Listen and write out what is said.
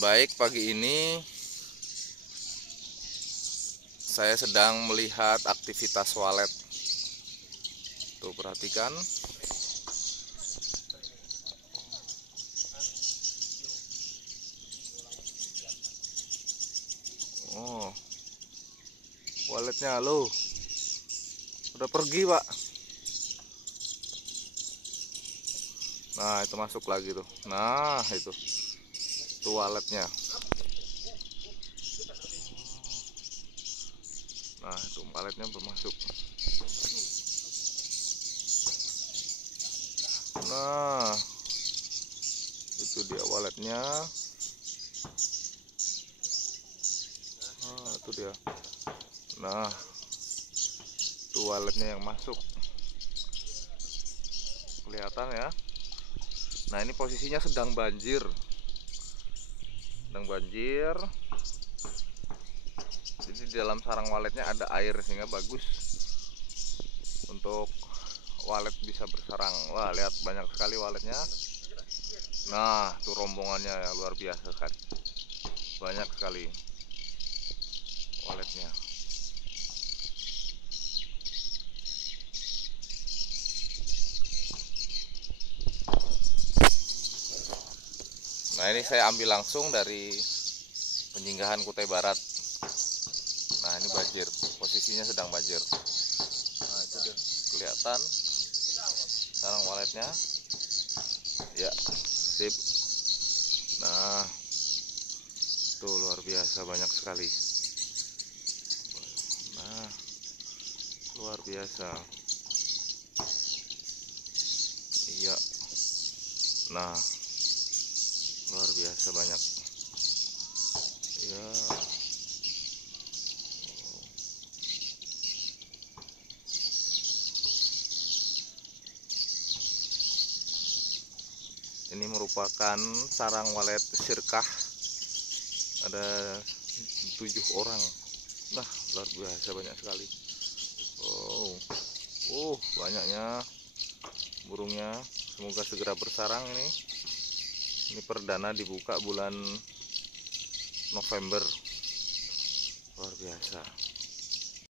Baik, pagi ini saya sedang melihat aktivitas walet. Tuh, perhatikan. Oh, waletnya lo udah pergi, Pak. Nah, itu masuk lagi tuh. Nah, itu. Tuh waletnya. Nah, itu waletnya bermasuk. Nah, itu dia waletnya. Nah, itu dia. Nah, tuh waletnya yang masuk. Kelihatan ya. Nah, ini posisinya sedang banjir. Sedang banjir. Jadi di dalam sarang waletnya ada air sehingga bagus untuk walet bisa bersarang. Wah, lihat banyak sekali waletnya. Nah, tuh rombongannya ya, luar biasa kan. Banyak sekali waletnya. Nah, ini saya ambil langsung dari Penyinggahan Kutai Barat. Nah, ini banjir, posisinya sedang banjir. Nah, itu dia kelihatan sarang waletnya. Ya, sip. Nah, tuh luar biasa banyak sekali. Nah, luar biasa. Iya. Nah, luar biasa banyak. Ya. Ini merupakan sarang walet sirkah. Ada 7 orang. Nah, luar biasa banyak sekali. Oh, banyaknya burungnya. Semoga segera bersarang ini. Ini perdana dibuka bulan November. Luar biasa.